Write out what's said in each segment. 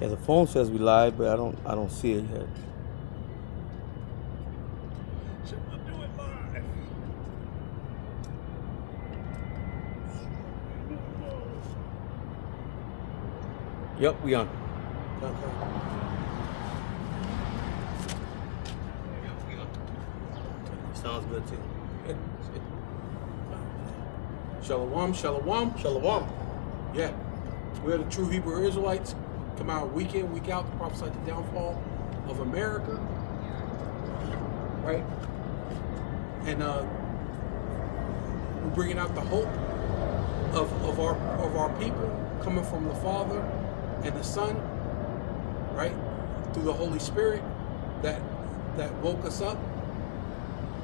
Yeah, the phone says we live, but I don't see it yet. Should I do it live? Yep, we on. Sounds good too. Shalom, shalom. Shalom. Yeah. We're the true Hebrew Israelites. Come out week in, week out to prophesy the downfall of America. Right? And we're bringing out the hope of our people coming from the Father and the Son, right? Through the Holy Spirit that woke us up.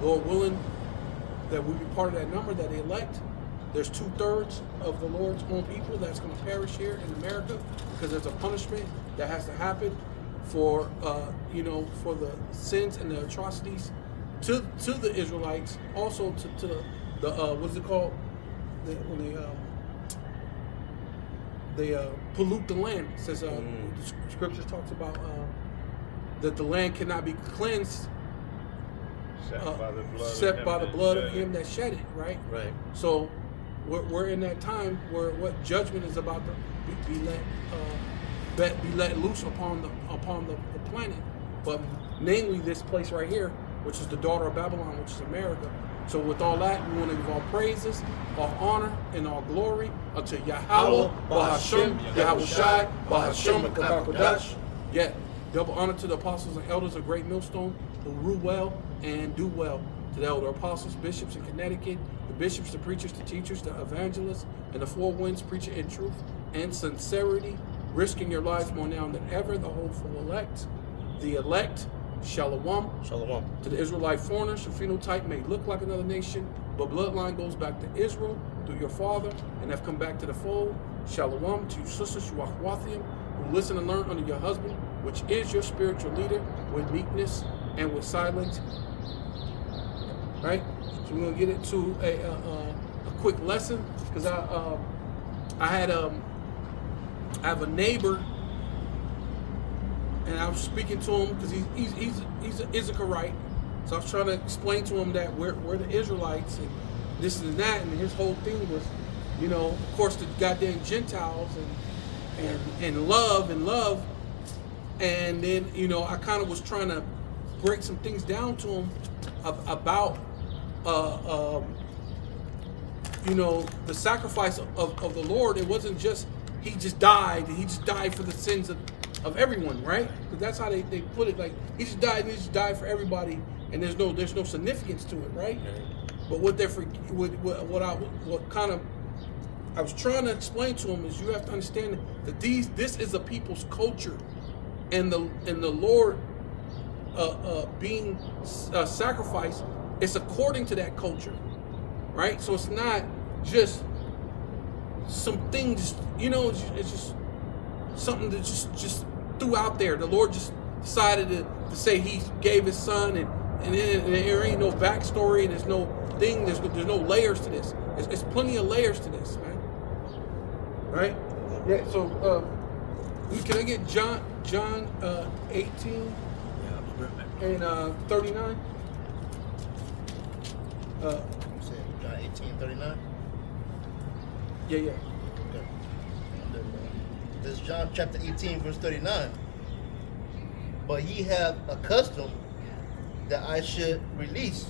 Lord willing, that we be part of that number, that they elect. There's 2/3 of the Lord's own people that's going to perish here in America because there's a punishment that has to happen for for the sins and the atrocities to the Israelites, also to the what's it called, when they pollute the land. It says the scriptures talks about that the land cannot be cleansed except by the blood of him that shed it, right? Right. So we're in that time where what judgment is about to be let loose upon the planet, but namely this place right here, which is the daughter of Babylon, which is America. So with all that, we want to give all praises, all honor, and all glory unto Yahweh, Bahashem, Yahushai, Bahashem, Kodash. Yeah, double honor to the apostles and elders of Great Millstone who rule well and do well. To the elder apostles, bishops in Connecticut, the bishops, the preachers, the teachers, the evangelists, and the four winds preaching in truth and sincerity, risking your lives more now than ever, the hopeful elect. The elect, Shalom. Shalom. To the Israelite foreigners, whose phenotype may look like another nation, but bloodline goes back to Israel through your father and have come back to the fold. Shalom to you sisters, you Achwathiim, who listen and learn under your husband, which is your spiritual leader, with meekness and with silence. Right? So we're going to get into a quick lesson, because I have a neighbor, and I was speaking to him because he's an Issacharite. So I was trying to explain to him that we're the Israelites and this and that, and his whole thing was, of course, the goddamn Gentiles and love, and then I kind of was trying to break some things down to him about the sacrifice of the Lord. It wasn't just he just died for the sins of everyone, right? Because that's how they put it. Like, he just died for everybody, and there's no significance to it, right? But what I was trying to explain to him is, you have to understand that this is a people's culture, and the Lord being sacrificed, it's according to that culture, right? So it's not just some things, it's just something that just threw out there. The Lord just decided to say he gave his son, and there ain't no backstory, and there's no thing, there's no layers to this. It's plenty of layers to this, man. Right? Yeah. So can I get John 18 and 39? You said John 18:39? Yeah. Okay. This is John chapter 18, verse 39. But ye have a custom that I should release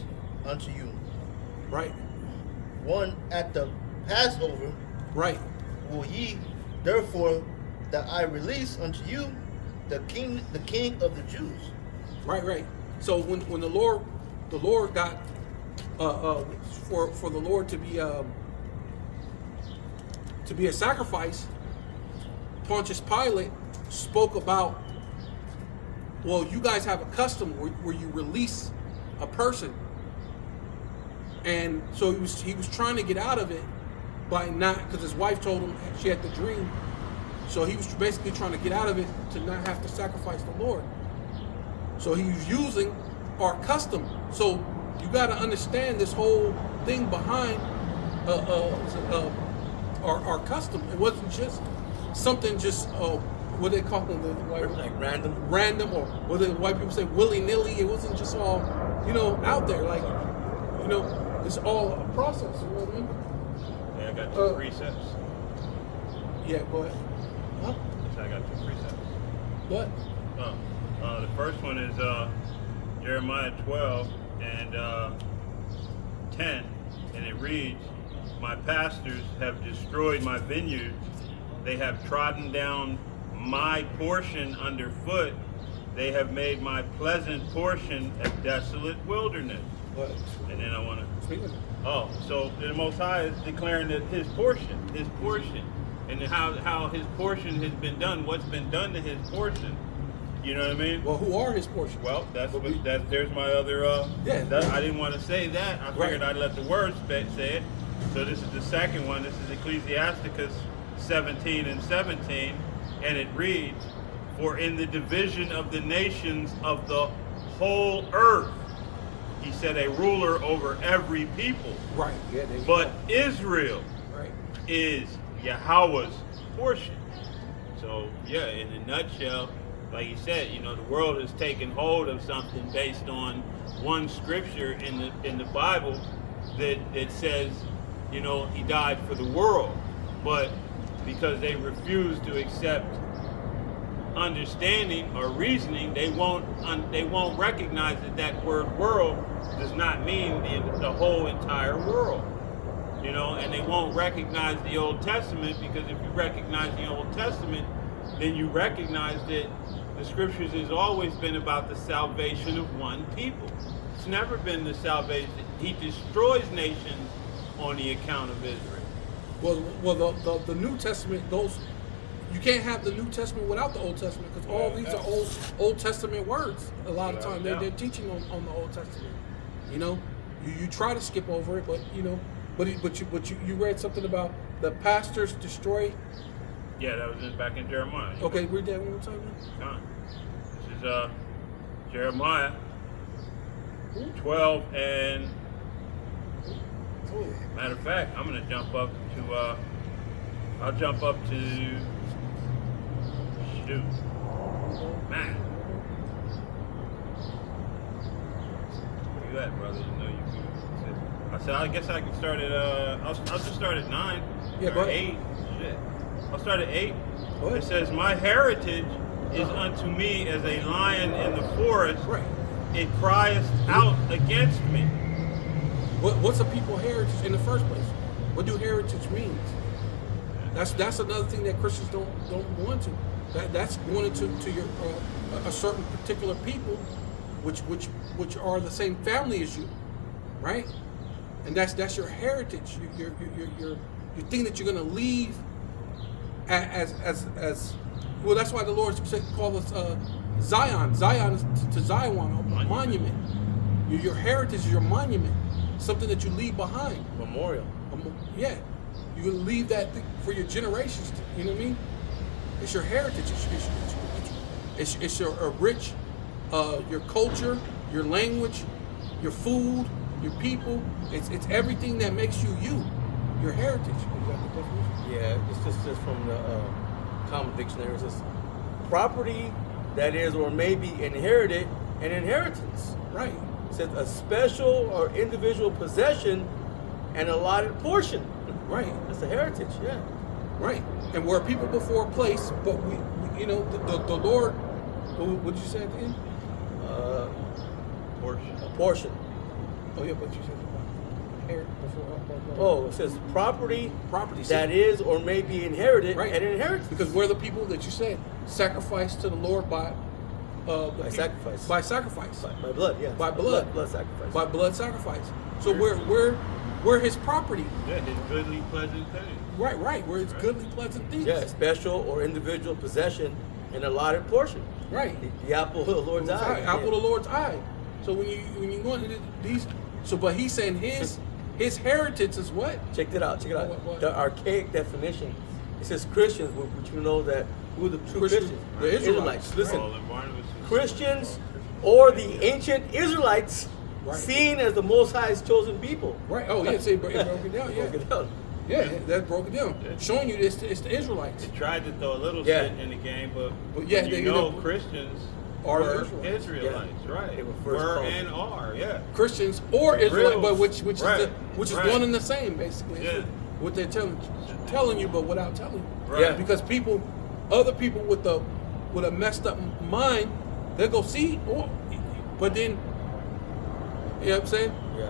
unto you. Right. One at the Passover. Right. Will ye therefore that I release unto you the king of the Jews? Right. So when the Lord got for the Lord to be a sacrifice, Pontius Pilate spoke about, well, you guys have a custom where you release a person, and so he was trying to get out of it by not, because his wife told him she had the dream, so he was basically trying to get out of it to not have to sacrifice the Lord. So he was using our custom. So you got to understand this whole thing behind our custom. It wasn't just something just what they call them, Like random. random, or what the white people say, willy nilly. It wasn't just all, out there. Like, it's all a process. You know what I mean? Yeah, I got two precepts. Yeah, but huh? I got two precepts. What? The first one is Jeremiah 12 and 10, and it reads, "My pastors have destroyed my vineyards. They have trodden down my portion underfoot. They have made my pleasant portion a desolate wilderness." What? And then I want to. Speaking. So the Most High is declaring that his portion, and how his portion has been done. What's been done to his portion? You know what I mean? Well, who are his portion? Well, there's my other. I didn't want to say that. I figured I'd let the words say it. So this is the second one. This is Ecclesiasticus 17:17, and it reads, "For in the division of the nations of the whole earth, he set a ruler over every people. Right. Yeah. But Israel is Yahweh's portion." So yeah, in a nutshell, like he said, the world has taken hold of something based on one scripture in the Bible that says, he died for the world, but because they refuse to accept understanding or reasoning, they won't recognize that word "world" does not mean the whole entire world. And they won't recognize the Old Testament, because if you recognize the Old Testament, then you recognize that the scriptures has always been about the salvation of one people. It's never been the salvation. He destroys nations on the account of Israel. Well, the New Testament, you can't have the New Testament without the Old Testament, because all these are Old Testament words. A lot of times they're teaching on the Old Testament. You try to skip over it, but but you read something about the pastors destroy. Yeah, that was back in Jeremiah. Okay, read that one more time. This is Jeremiah 12 and. Matter of fact, I'm gonna jump up to. I'll jump up to. Shoot, man. Where you at, brother? You can. I guess I can start at. I'll just start at 9. Yeah, or 8. Shit. I'll start at 8. It says, "My heritage is unto me as a lion in the forest. Right. It crieth out against me." What's a people heritage in the first place? What do heritage mean? That's another thing that Christians don't go into. That's going into your a certain particular people, which are the same family as you, right? And that's your heritage. Your thing that you're going to leave as well. That's why the Lord called us Zion. Zion is to Zion, a monument. Your heritage is your monument. Something that you leave behind. Memorial. Yeah. You can leave that for your generations. You know what I mean? It's your heritage. It's your rich, your culture, your language, your food, your people. It's everything that makes you. Your heritage. You got the definition? Yeah, it's just from the Common Dictionary. It says property that is or may be inherited, an inheritance. Right. It says a special or individual possession, an allotted portion. Right. That's a heritage, yeah. Right. And we're people before a place, but we the Lord, what did you say at the end? Portion. A portion. Oh yeah, but you said inherit before. Oh, it says property Property. that is or may be inherited, Right. an inheritance. Because we're the people that you said sacrifice to the Lord by sacrifice. By sacrifice. By blood, yeah. By blood. Blood sacrifice. By blood sacrifice. So we're his property. Yeah, his goodly, pleasant thing. Right. We're his goodly, pleasant things. Yeah, special or individual possession, an allotted portion. Right. The apple of the Lord's eye. Apple of the Lord's eye. So when you go into these, but he's saying his heritage is what? Check it out. What? The archaic definition. It says Christians, which we know that who are the true Christians? The Israelites. Listen, Paul and Barnabas is- Christians or the ancient Israelites, Right. seen as the Most High's chosen people. Right. Oh yeah. Say broken down. Yeah. Broken down. Yeah, that broke it down. Yeah. Showing you this, it's the Israelites. They tried to throw a little Yeah. shit in the game, but yeah, you they know end up- Christians Are were Israelites. Israelites, right? They were first Were called. and are, yeah. Christians or Israelites, but which Right. is Right. one and the same basically. Yeah. What they're telling you, but without telling you. Right. Yeah. Because other people with a messed up mind, they go see, but then, you know what I'm saying? Yeah.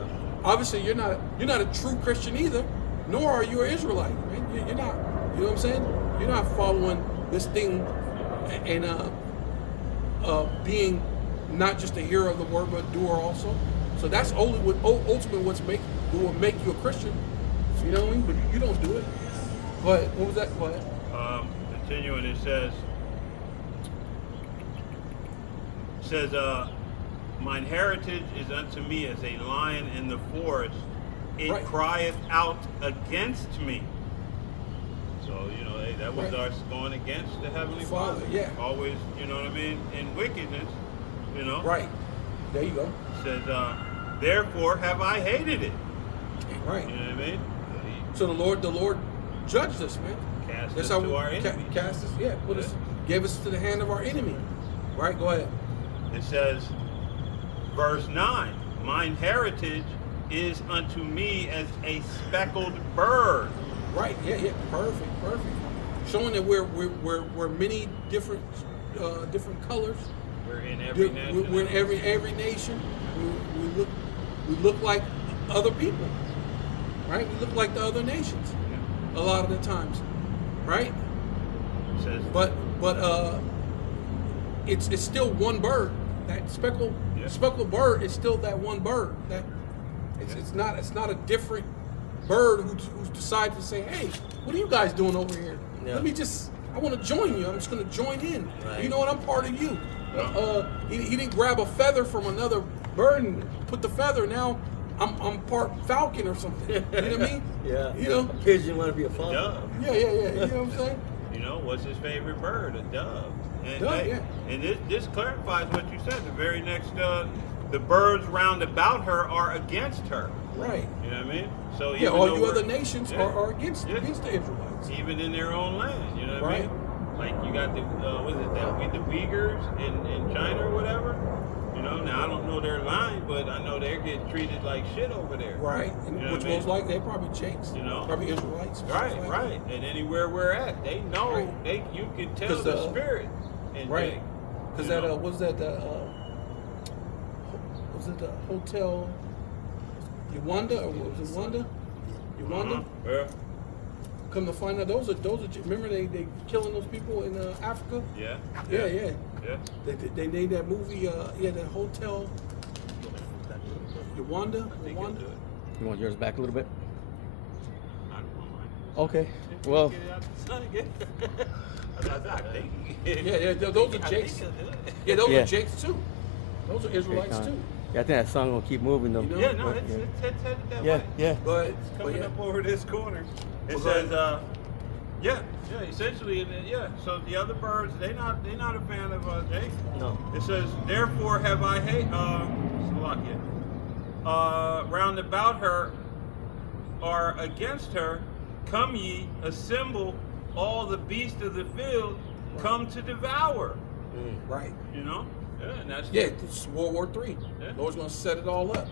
Obviously, you're not a true Christian either, nor are you an Israelite. Man. You're not. You know what I'm saying? You're not following this thing and being not just a hearer of the word, but a doer also. So that's ultimately what will make you a Christian. You know what I mean? But you don't do it. But what was that? Go ahead. Continuing, it says, mine heritage is unto me as a lion in the forest. It Right. crieth out against me. So, you know, hey, that was Right. us going against the Heavenly Father, Father. yeah. Always, you know what I mean, in wickedness, you know. Right. There you go. It says, therefore have I hated it. Right. You know what I mean? So the Lord judged us, man. Cast That's us how to our enemies. cast us. Yeah. Put us, gave us to the hand of our enemy. Right. Go ahead. It says, verse 9, mine heritage is unto me as a speckled bird. Right. Yeah. Yeah. Perfect. Showing that we're many different colors. We're in every nation. We're in every nation. We look like other people, right? We look like the other nations a lot of the times, right? It says, But it's still one bird. That speckled bird is still that one bird. That it's not a different bird who's decided to say, hey, what are you guys doing over here? Yeah. I want to join you. I'm just going to join in. Right. You know what? I'm part of you. Yeah. He didn't grab a feather from another bird and put the feather. Now I'm part falcon or something. You know what I mean? Yeah. You know? A pigeon want to be a father. dove. Yeah. You know what I'm saying? You know, what's his favorite bird? A dove. And, Dove, yeah. And this clarifies what you said. The very next, the birds round about her are against her. Right. You know what I mean? So Yeah. even All though you we're- other nations yeah. are against Yeah. the Israelites. even in their own land. You know what I Right. mean? Like you got the the Uyghurs in China or whatever. You know, now I don't know their line, but I know they're getting treated like shit over there. Right. And You know which what I mean? most likely they're probably jakes. You know? Probably Israelites. Right, right. And anywhere we're at, they know Right. you can tell 'Cause, the spirit. In Right. Jake, Because you that know? was that was it the hotel Rwanda or was it Rwanda? Rwanda? Yeah. Come to find out, those are. Remember they killing those people in Africa? Yeah. Yeah. Yeah. They made that movie. That hotel. Rwanda. I think you'll do it. You want yours back a little bit? I don't know mine. Okay. Well, Get it out the sun again. I think. Yeah. Those are I jakes. think he'll do it. Yeah, those Yeah. are jakes too. Those are Israelites too. yeah, I think that song will keep moving though. You know? Yeah, no, But, it's headed that yeah, way. yeah. But It's coming yeah. up over this corner. It Well, says, essentially, So the other birds, they not a fan of Jake. No. It says, therefore have I hate Salakia. Round about her are against her. Come ye, assemble all the beasts of the field, come to devour. Right. You know? Yeah, and that's Yeah, it's World War III. Yeah. Lord's gonna set it all up.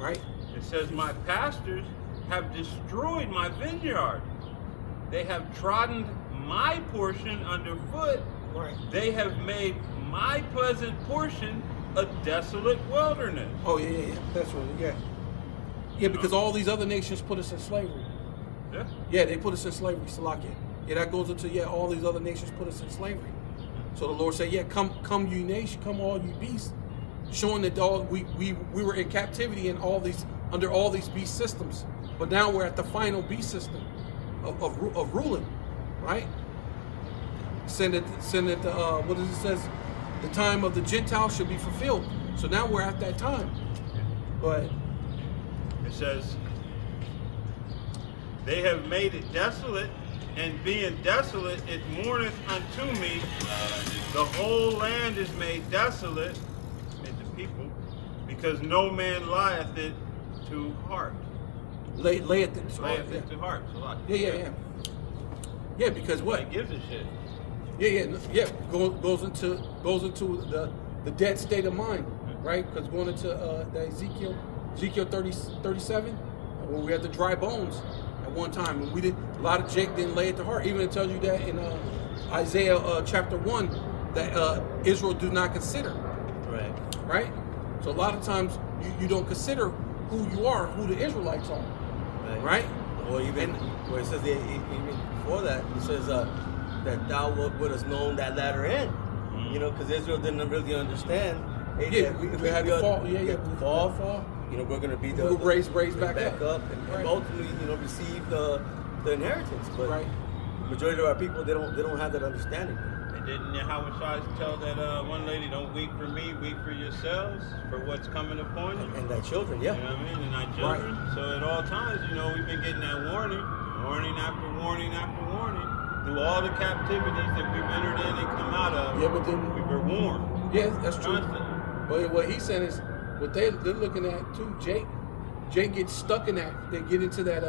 Right? It says, my pastors have destroyed my vineyard. They have trodden my portion underfoot. Right. They have made my pleasant portion a desolate wilderness. Oh yeah. That's what. Yeah. Yeah, because all these other nations put us in slavery. Yeah. Yeah, they put us in slavery, Salakia. Yeah, that goes into all these other nations put us in slavery. So the Lord said, come you nation, come all you beasts, showing that we were in captivity in under all these beast systems, but now we're at the final beast system of ruling, right? Send it. What does it says? The time of the Gentiles should be fulfilled. So now we're at that time. But It says, they have made it desolate, and being desolate, it mourneth unto me. The whole land is made desolate, and the people, because no man lieth it to heart. lay it Lay it to heart. So like, Yeah, because what? He gives a shit. Yeah. Goes into the dead state of mind, right? Because going into the Ezekiel 37, when we had the dry bones at one time, and a lot of Jake didn't lay it to heart. Even it tells you that in Isaiah chapter 1 that Israel do not consider. Right. So a lot of times you don't consider who you are, who the Israelites are. Right. Or even where it says even before that, it says that thou would have known that latter end. You know, because Israel didn't really understand. We had to fall. Fall. You know, we're going to be the raised back up, and ultimately, you know, receive the inheritance. But the majority of our people, they don't have that understanding. And didn't Yahweh tell that one lady, don't weep for me, weep for yourselves, for what's coming upon you? And thy children, yeah. You know what I mean? And thy children. So at all times, you know, we've been getting that warning after warning after warning. Through all the captivities that we've entered in and come out of, but then we were warned. Yeah, that's true. Constantly. But what he's saying is, what they're looking at too, Jake gets stuck in that. They get into that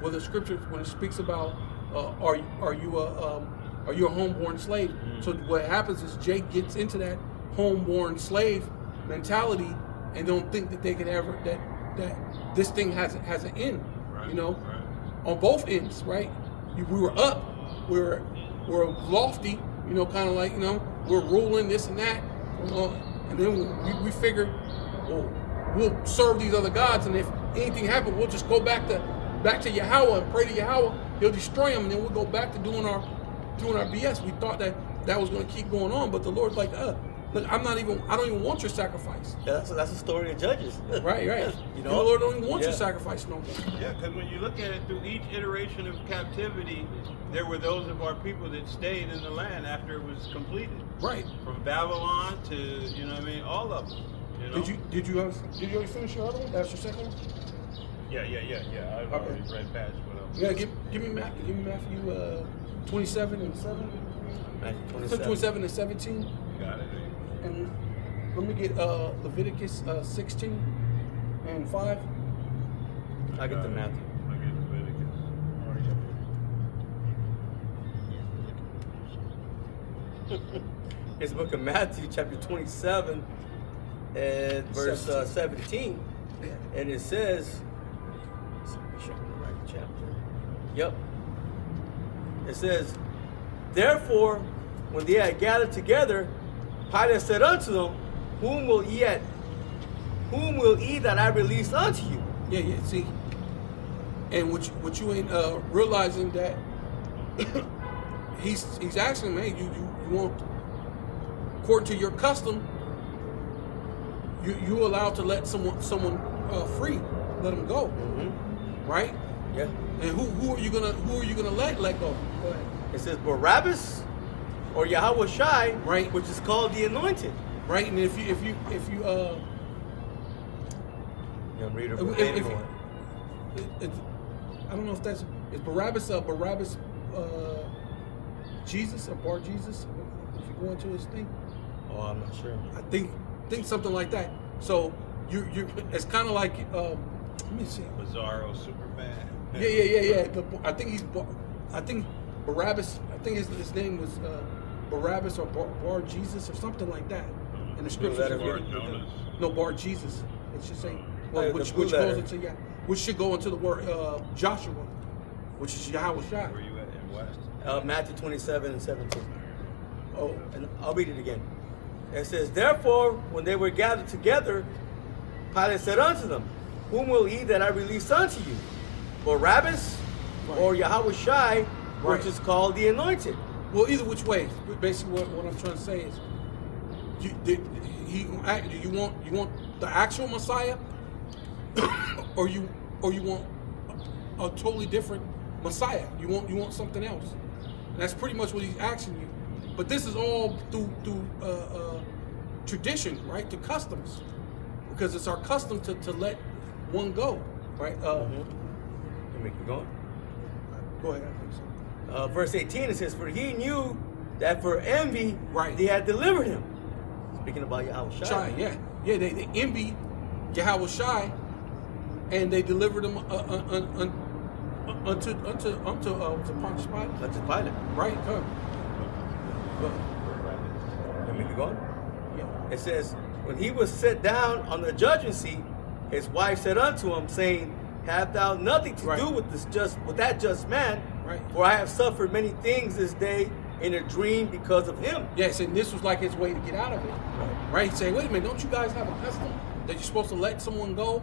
where the scripture, when it speaks about are you a homeborn slave? So what happens is Jake gets into that homeborn slave mentality and don't think that they can ever that this thing has an end. You know, on both ends, right? We were up, we're lofty, you know, kind of like, you know, we're ruling this and that, and then we figure, well, we'll serve these other gods, and if anything happens, we'll just go back to Yahweh and pray to Yahweh. He'll destroy them, and then we'll go back to doing our BS. We thought that was going to keep going on, but the Lord's like, look, I don't even want your sacrifice. Yeah, that's the story of Judges. Right. You know, the Lord don't even want your sacrifice no more. Yeah, because when you look at it through each iteration of captivity, there were those of our people that stayed in the land after it was completed. Right. From Babylon to, you know what I mean, all of them. You know? Did you already finish your other one? That's your second one? Yeah. I've already read past what else. Yeah, give me Matthew 27 and 7. Matthew 27 and 17. You got it. And let me get Leviticus 16 and 5. I get the Matthew. I get Leviticus. Already up here. It's the book of Matthew, chapter 27, and verse 17. And it says, make sure I'm in the right chapter. Yep. It says, therefore, when they had gathered together, Pilate said unto them, whom will ye that I release unto you? Yeah, see. And what you ain't realizing that he's asking, man, you want, according to your custom, you allowed to let someone free, let him go, right? Yeah. And who are you gonna let go? Go ahead. It says Barabbas or Yahweh Shai, right, which is called the Anointed, right? And if you read it. I don't know if that's Barabbas Jesus or Bar Jesus. If you go into his thing, oh, I'm not sure. I think something like that. So you it's kind of like let me see. Bizarro Superman. Yeah. I think Barabbas. I think his name was Barabbas or Bar Jesus or something like that. In the scriptures, no Bar Jesus. It should say which goes into which should go into the word Joshua, which is Yahweh Shai. Where you at in West? Matthew 27 and 17. Oh, and I'll read it again. It says, therefore, when they were gathered together, Pilate said unto them, whom will ye that I release unto you? Barabbas or Yahweh Shai, which is called the Anointed? Well, either which way. Basically, what I'm trying to say is, do you want the actual Messiah, or you want a totally different Messiah? You want something else? And that's pretty much what he's asking you. But this is all through tradition, right? To customs, because it's our custom to let one go, right? Can we keep going? Go ahead. Verse 18, it says, for he knew that for envy they had delivered him. Speaking about Yahweh Shai. Yeah, they envy Yahweh Shai and they delivered him unto was it Pontius Pilate? Unto Pilate. Right. Come. Let me keep going. Yeah. It says, when he was set down on the judgment seat, his wife said unto him, saying, have thou nothing to do with that just man, Right. for I have suffered many things this day in a dream because of him. Yes, and this was like his way to get out of it. Right? Saying, wait a minute, don't you guys have a custom that you're supposed to let someone go?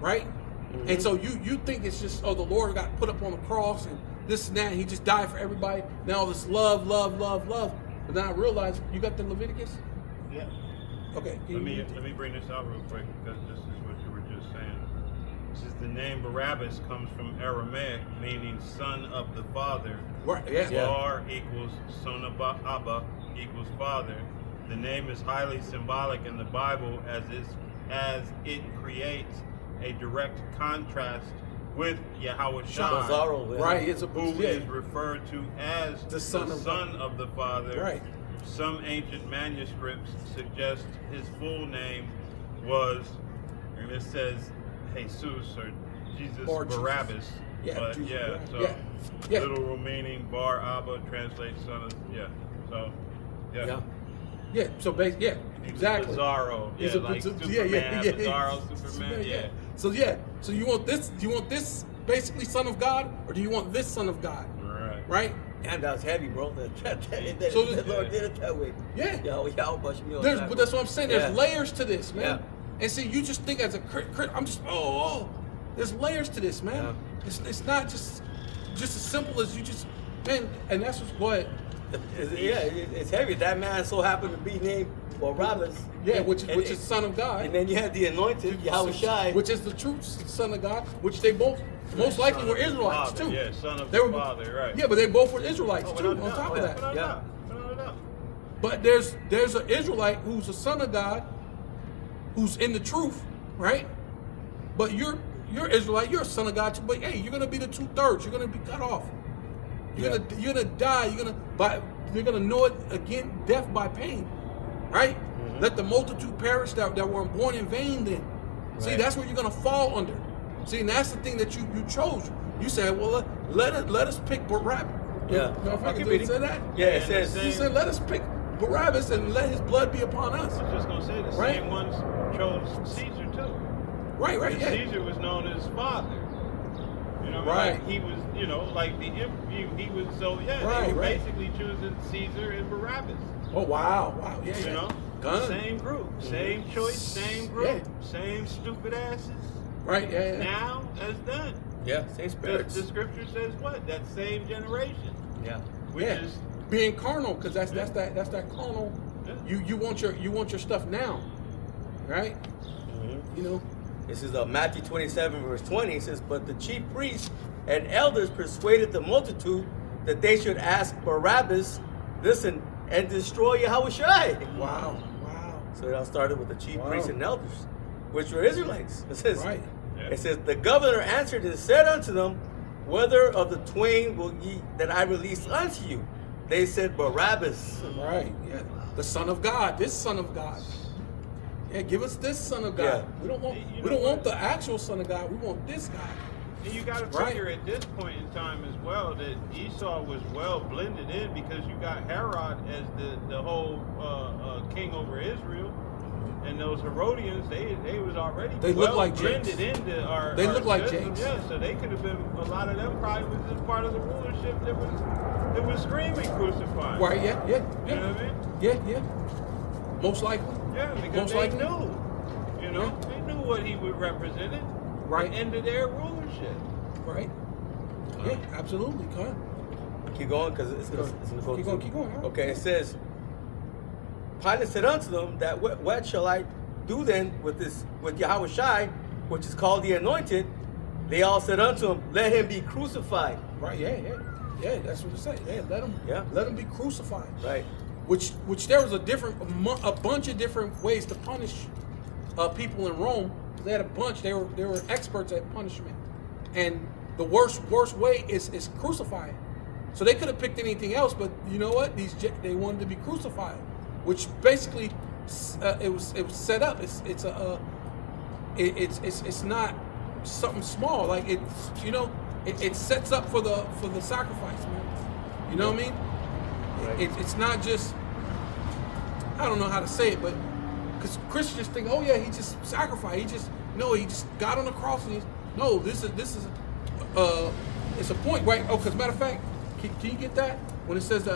Right? Mm-hmm. And so you think it's just, oh, the Lord got put up on the cross and this and that, and he just died for everybody. Now this love. But then I realized, you got the Leviticus? Yeah. Okay. Let me bring this out real quick, because this is what you were just saying. This is the name Barabbas comes from Aramaic, meaning son of the father. Right, yeah. Bar equals son of Abba equals father. The name is highly symbolic in the Bible as it creates a direct contrast with Yahweh Shah, Right, it's who is referred to as the son of the father. Right. Some ancient manuscripts suggest his full name was, and it says Jesus or Jesus Or Barabbas. Jesus. Yeah, But Jesus yeah, Barabbas. so Yeah. literal meaning Bar Abba translates son of, so Yeah, so basically, exactly. Bizarro. He's Yeah, a like Bizarro, Superman, Bizarro, Superman, yeah. So you want this? Do you want this basically son of God, or do you want this son of God? Right. And that was heavy, bro. The So Lord did it that way. Yeah. Y'all brush me off. But that's what I'm saying. There's Yeah. layers to this, man. Yeah. And see, you just think as a crit, I'm just there's layers to this, man. Yeah. It's not just as simple as you just, man. And that's what. It's heavy. That man so happened to be named Barabbas. Yeah, which is son of God. And then you have the anointed Yahweh Shai, which is the true son of God, which they both most likely were Israelites father, too. Yeah, son of They the were, father, right. Yeah, but they both were Israelites too. without On doubt, top of that, without Yeah. doubt, without doubt. but there's an Israelite who's a son of God, who's in the truth, right? But you're Israelite, you're a son of God too. But hey, you're gonna be the 2/3. You're gonna be cut off. You're gonna die. You're gonna know it again, death by pain, right? Mm-hmm. Let the multitude perish that were born in vain. Then, see, Right. that's what you're gonna fall under. See, and that's the thing that you chose. You said, well, let us pick Barabbas. Yeah. Did it say that? Yeah, it says. He said, let us pick Barabbas and let his blood be upon us. I was just gonna say the Right. same ones chose Caesar too. Right, yeah. Caesar was known as father. You know, Right. like he was, like the he was so they Right, were right. basically choosing Caesar and Barabbas. Oh, wow, yeah. You know, Gun. same group, same choice, same group, same stupid asses. Right, yeah. Now as done. Yeah, same spirits. The scripture says what? That same generation, Yeah. which Yeah. is Being carnal, because that's that carnal. Yeah. You want your stuff now, right? Mm-hmm. You know. This is Matthew 27, verse 20. It says, but the chief priests and elders persuaded the multitude that they should ask Barabbas, listen, and destroy Yahweh Shai. Wow. So it all started with the chief Wow. priests and elders, which were Israelites. It says, Right. It says, the governor answered and said unto them, whether of the twain will ye that I release unto you? They said, Barabbas. Right. Yeah. The Son of God. This Son of God. Yeah. Give us this Son of God. Yeah. We don't want. You We know don't want what? the actual Son of God. We want this guy. And you got to Right. figure at this point in time as well that Esau was well blended in, because you got Herod as the whole king over Israel, and those Herodians they was already They look well like blended Jakes. into our. They our look like system. Jakes. Yeah, so they could have been, a lot of them probably was just part of the rulership that was screaming crucify. Right. Yeah. You know what I mean? Yeah. Most likely. Yeah, because Most they likely. knew. You know, they knew what he would represented. Right. The end of their rulership. Right. Yeah. Absolutely. Come on. Keep going, because it's going to go Keep going. Okay, it says, Pilate said unto them, that what shall I do then with Yahweh Shai, which is called the Anointed? They all said unto him, let him be crucified. Right. Yeah. That's what it says. Yeah. Let him be crucified. Right. Which there was a bunch of different ways to punish people in Rome. They had a bunch. They were experts at punishment, and the worst way is crucifying. So they could have picked anything else, but you know what? They wanted to be crucified, which basically it was set up. It's not something small. Like it sets up for the sacrifice, man. You know what I mean? Right. It's not just, I don't know how to say it, but because Christians think, oh yeah, he just sacrificed. He just got on the cross and this is it's a point, right? Oh, because matter of fact, can you get that when it says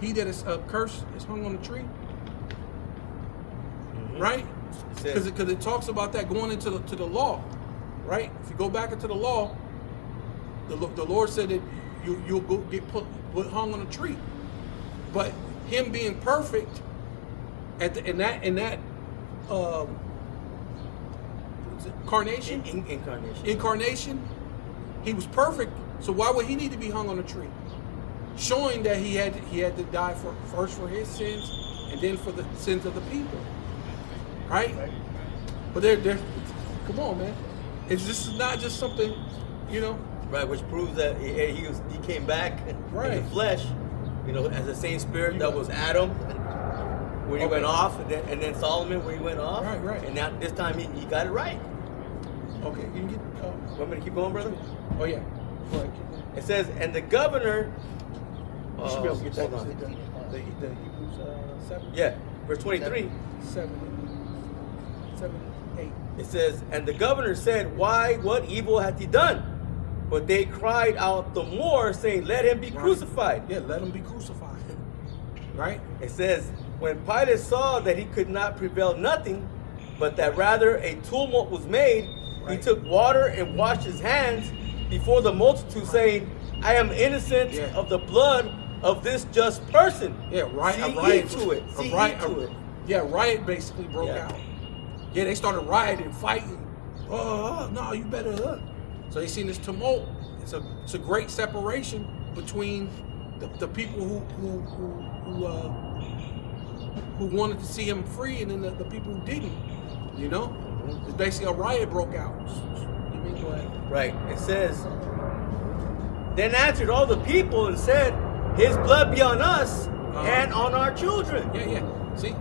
he that is cursed is hung on the tree, right? Because it talks about that going into the law, right? If you go back into the law, the Lord said that you'll go get put hung on a tree, but him being perfect in that incarnation, he was perfect. So why would he need to be hung on a tree? Showing that he had to die first for his sins and then for the sins of the people, right? But they're come on, man. This is not just something, Right, which proves that he came back in the flesh, as the same spirit that was Adam when he went off, and then Solomon when he went off. Right. And now this time he got it right. Okay, you can get. Want me to keep going, brother? Oh yeah. Go ahead. It says, and the governor. You should be able to get that. Hold on. The Hebrews 7. Yeah, verse 23. 7, 8. It says, and the governor said, why, what evil hath he done? But they cried out the more, saying, let him be crucified. Yeah, let him be crucified. Right? It says, when Pilate saw that he could not prevail nothing, but that rather a tumult was made, he took water and washed his hands before the multitude, saying, I am innocent of the blood of this just person. Yeah, right. See A riot to it. See to it. Yeah, riot basically broke out. Yeah, they started rioting, fighting. No, you better. So they seen this tumult. It's a great separation between the people who wanted to see him free and then the people who didn't. It's basically a riot broke out. You mean go ahead? Right. It says, then answered all the people and said, his blood be on us and on our children. Yeah. See?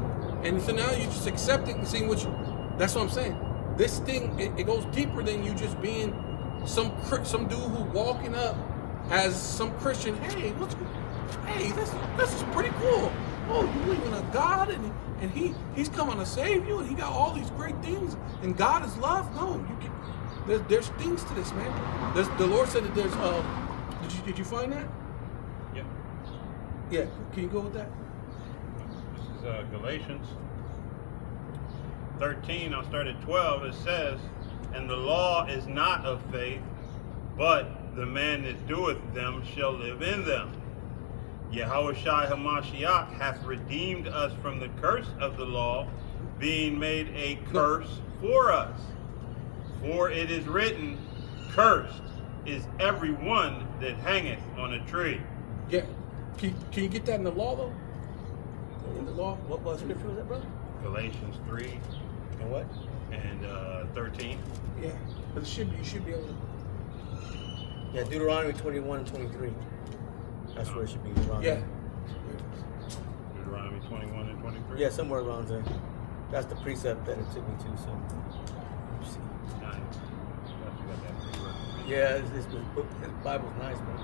And so now you just accept it and seeing that's what I'm saying. This thing, it goes deeper than you just being some dude who walking up as some Christian. Hey, this is pretty cool. Oh, you believe in a God and he's coming to save you and he got all these great things and God is love. No, there's things to this, man. The Lord said that there's did you find that? Yeah. Yeah. Can you go with that? This is Galatians 13. I'll start at 12. It says, and the law is not of faith, but the man that doeth them shall live in them. Yahushua HaMashiach hath redeemed us from the curse of the law, being made a curse for us. For it is written, cursed is every one that hangeth on a tree. Yeah. Can you get that in the law, though? In the law? What scripture was that, brother? Galatians 3 And what? and 13. Yeah. But you should be able to. Yeah, Deuteronomy 21 and 23. That's where it should be. Deuteronomy. Yeah. Deuteronomy 21 and 23. Yeah, somewhere around there. That's the precept that it took me to. So, Nice. You got that pre-reference. yeah, this Bible's nice, man.